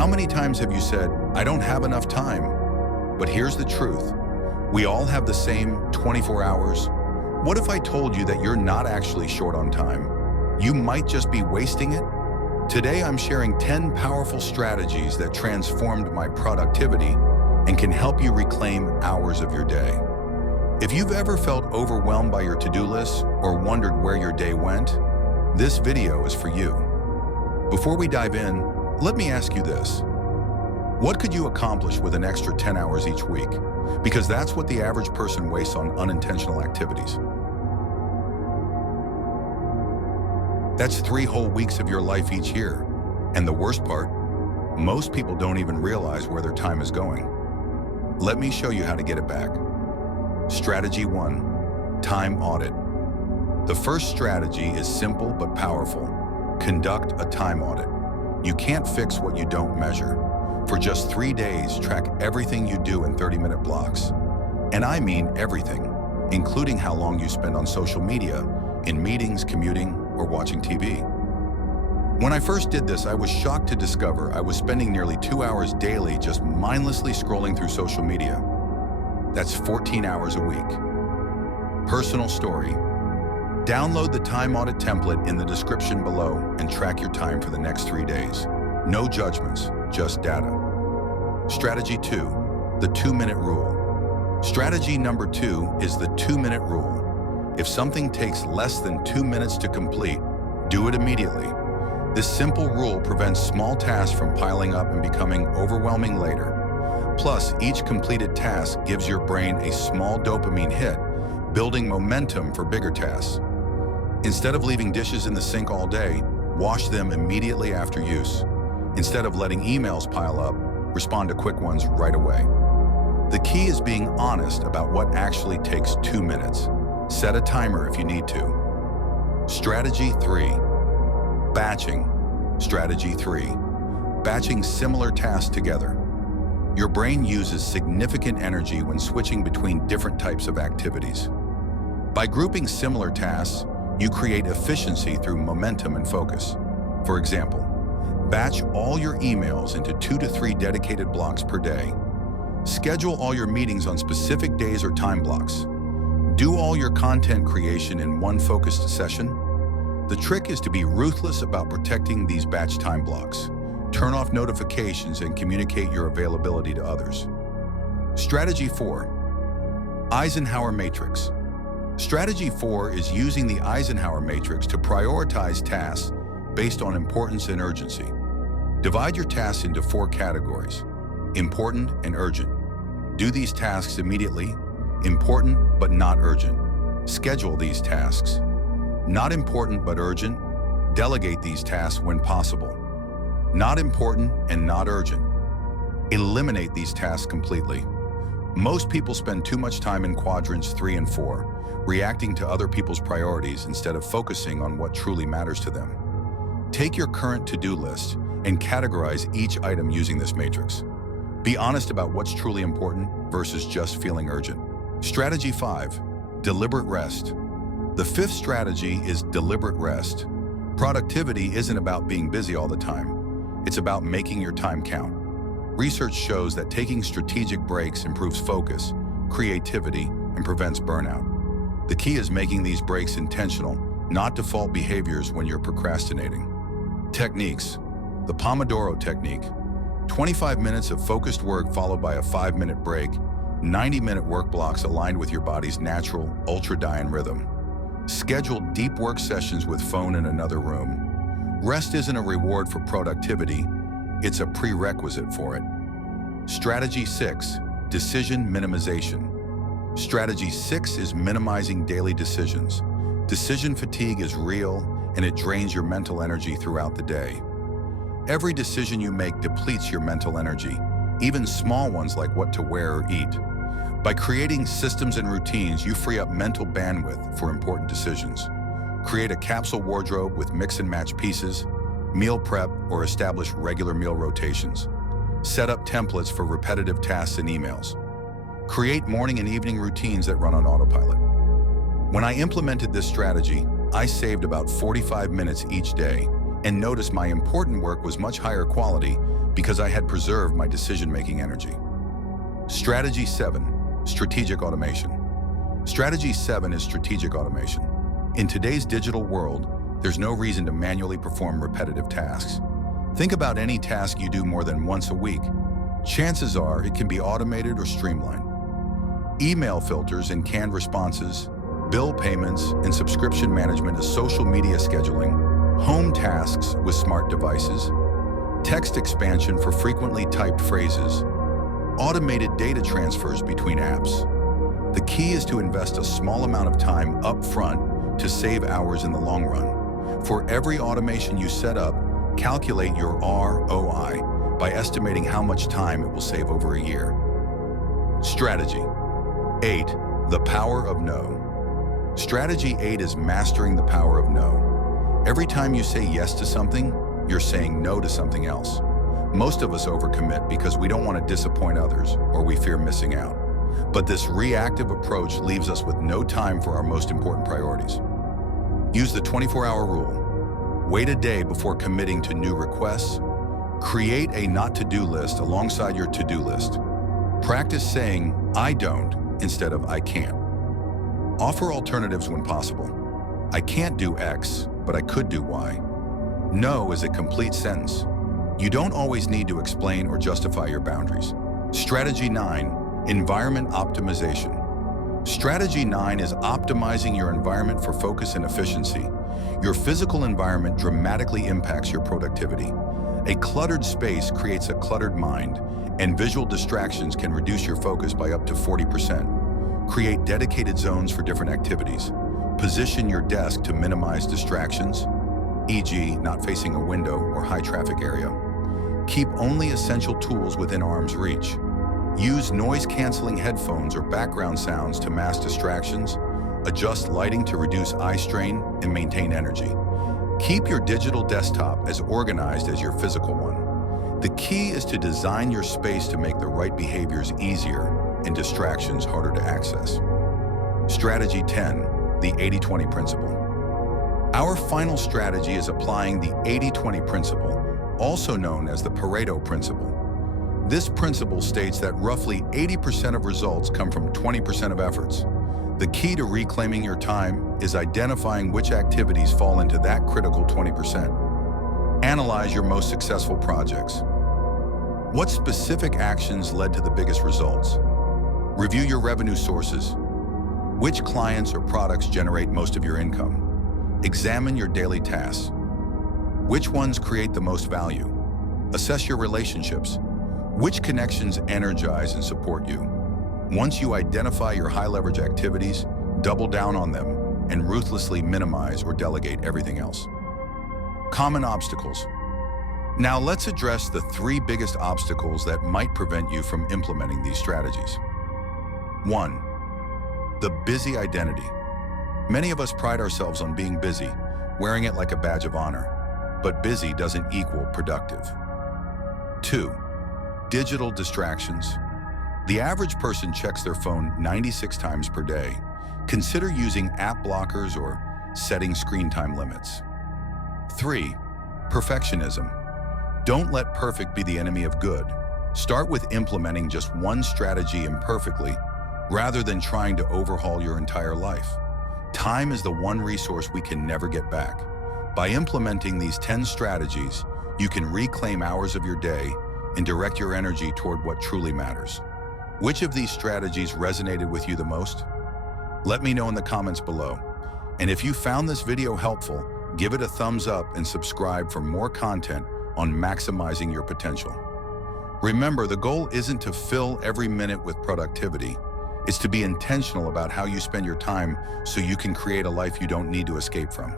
How many times have you said, "I don't have enough time"? But here's the truth. We all have the same 24 hours. What if I told you that you're not actually short on time? You might just be wasting it. Today I'm sharing 10 powerful strategies that transformed my productivity and can help you reclaim hours of your day. If you've ever felt overwhelmed by your to-do list or wondered where your day went, this video is for you. Before we dive in, let me ask you this. What could you accomplish with an extra 10 hours each week? Because that's what the average person wastes on unintentional activities. That's 3 whole weeks of your life each year. And the worst part, most people don't even realize where their time is going. Let me show you how to get it back. Strategy 1, time audit. The first strategy is simple but powerful. Conduct a time audit. You can't fix what you don't measure. For just 3 days, track everything you do in 30-minute blocks. And I mean everything, including how long you spend on social media, in meetings, commuting, or watching TV. When I first did this, I was shocked to discover I was spending nearly 2 hours daily just mindlessly scrolling through social media. That's 14 hours a week. Personal story. Download the time audit template in the description below and track your time for the next 3 days. No judgments, just data. Strategy 2, the 2-minute rule. Strategy number 2 is the 2-minute rule. If something takes less than 2 minutes to complete, do it immediately. This simple rule prevents small tasks from piling up and becoming overwhelming later. Plus, each completed task gives your brain a small dopamine hit, building momentum for bigger tasks. Instead of leaving dishes in the sink all day, wash them immediately after use. Instead of letting emails pile up, respond to quick ones right away. The key is being honest about what actually takes 2 minutes. Set a timer if you need to. Strategy 3, batching. Strategy 3, batching similar tasks together. Your brain uses significant energy when switching between different types of activities. By grouping similar tasks, you create efficiency through momentum and focus. For example, batch all your emails into 2 to 3 dedicated blocks per day. Schedule all your meetings on specific days or time blocks. Do all your content creation in one focused session. The trick is to be ruthless about protecting these batch time blocks. Turn off notifications and communicate your availability to others. Strategy 4, Eisenhower Matrix. Strategy 4 is using the Eisenhower Matrix to prioritize tasks based on importance and urgency. Divide your tasks into 4 categories: important and urgent. Do these tasks immediately. Important but not urgent. Schedule these tasks. Not important but urgent. Delegate these tasks when possible. Not important and not urgent. Eliminate these tasks completely. Most people spend too much time in quadrants 3 and 4, reacting to other people's priorities instead of focusing on what truly matters to them. Take your current to-do list and categorize each item using this matrix. Be honest about what's truly important versus just feeling urgent. Strategy 5, deliberate rest. The 5th strategy is deliberate rest. Productivity isn't about being busy all the time. It's about making your time count. Research shows that taking strategic breaks improves focus, creativity, and prevents burnout. The key is making these breaks intentional, not default behaviors when you're procrastinating. Techniques. The Pomodoro Technique. 25 minutes of focused work followed by a 5-minute break. 90-minute work blocks aligned with your body's natural ultradian rhythm. Schedule deep work sessions with phone in another room. Rest isn't a reward for productivity, it's a prerequisite for it. Strategy 6, decision minimization. Strategy 6 is minimizing daily decisions. Decision fatigue is real, and it drains your mental energy throughout the day. Every decision you make depletes your mental energy, even small ones like what to wear or eat. By creating systems and routines, you free up mental bandwidth for important decisions. Create a capsule wardrobe with mix and match pieces, meal prep, or establish regular meal rotations. Set up templates for repetitive tasks and emails. Create morning and evening routines that run on autopilot. When I implemented this strategy, I saved about 45 minutes each day, and noticed my important work was much higher quality because I had preserved my decision-making energy. Strategy 7, strategic automation. Strategy 7 is strategic automation. In today's digital world, there's no reason to manually perform repetitive tasks. Think about any task you do more than once a week. Chances are it can be automated or streamlined. Email filters and canned responses, bill payments and subscription management as social media scheduling, home tasks with smart devices, text expansion for frequently typed phrases, automated data transfers between apps. The key is to invest a small amount of time up front to save hours in the long run. For every automation you set up, calculate your ROI by estimating how much time it will save over a year. Strategy 8, the power of no. Strategy 8 is mastering the power of no. Every time you say yes to something, you're saying no to something else. Most of us overcommit because we don't want to disappoint others or we fear missing out. But this reactive approach leaves us with no time for our most important priorities. Use the 24-hour rule. Wait a day before committing to new requests. Create a not-to-do list alongside your to-do list. Practice saying, I don't, instead of I can't. Offer alternatives when possible. I can't do X, but I could do Y. No is a complete sentence. You don't always need to explain or justify your boundaries. Strategy 9, environment optimization. Strategy 9 is optimizing your environment for focus and efficiency. Your physical environment dramatically impacts your productivity. A cluttered space creates a cluttered mind, and visual distractions can reduce your focus by up to 40%. Create dedicated zones for different activities. Position your desk to minimize distractions, e.g., not facing a window or high-traffic area. Keep only essential tools within arm's reach. Use noise-canceling headphones or background sounds to mask distractions. Adjust lighting to reduce eye strain and maintain energy. Keep your digital desktop as organized as your physical one. The key is to design your space to make the right behaviors easier and distractions harder to access. Strategy 10, the 80-20 principle. Our final strategy is applying the 80-20 principle, also known as the Pareto principle. This principle states that roughly 80% of results come from 20% of efforts. The key to reclaiming your time is identifying which activities fall into that critical 20%. Analyze your most successful projects. What specific actions led to the biggest results? Review your revenue sources. Which clients or products generate most of your income? Examine your daily tasks. Which ones create the most value? Assess your relationships. Which connections energize and support you? Once you identify your high-leverage activities, double down on them and ruthlessly minimize or delegate everything else. Common obstacles. Now let's address the 3 biggest obstacles that might prevent you from implementing these strategies. 1. The busy identity. Many of us pride ourselves on being busy, wearing it like a badge of honor, but busy doesn't equal productive. 2. Digital distractions. The average person checks their phone 96 times per day. Consider using app blockers or setting screen time limits. 3. Perfectionism. Don't let perfect be the enemy of good. Start with implementing just one strategy imperfectly, rather than trying to overhaul your entire life. Time is the one resource we can never get back. By implementing these 10 strategies, you can reclaim hours of your day and direct your energy toward what truly matters. Which of these strategies resonated with you the most? Let me know in the comments below. And if you found this video helpful, give it a thumbs up and subscribe for more content on maximizing your potential. Remember, the goal isn't to fill every minute with productivity. It's to be intentional about how you spend your time so you can create a life you don't need to escape from.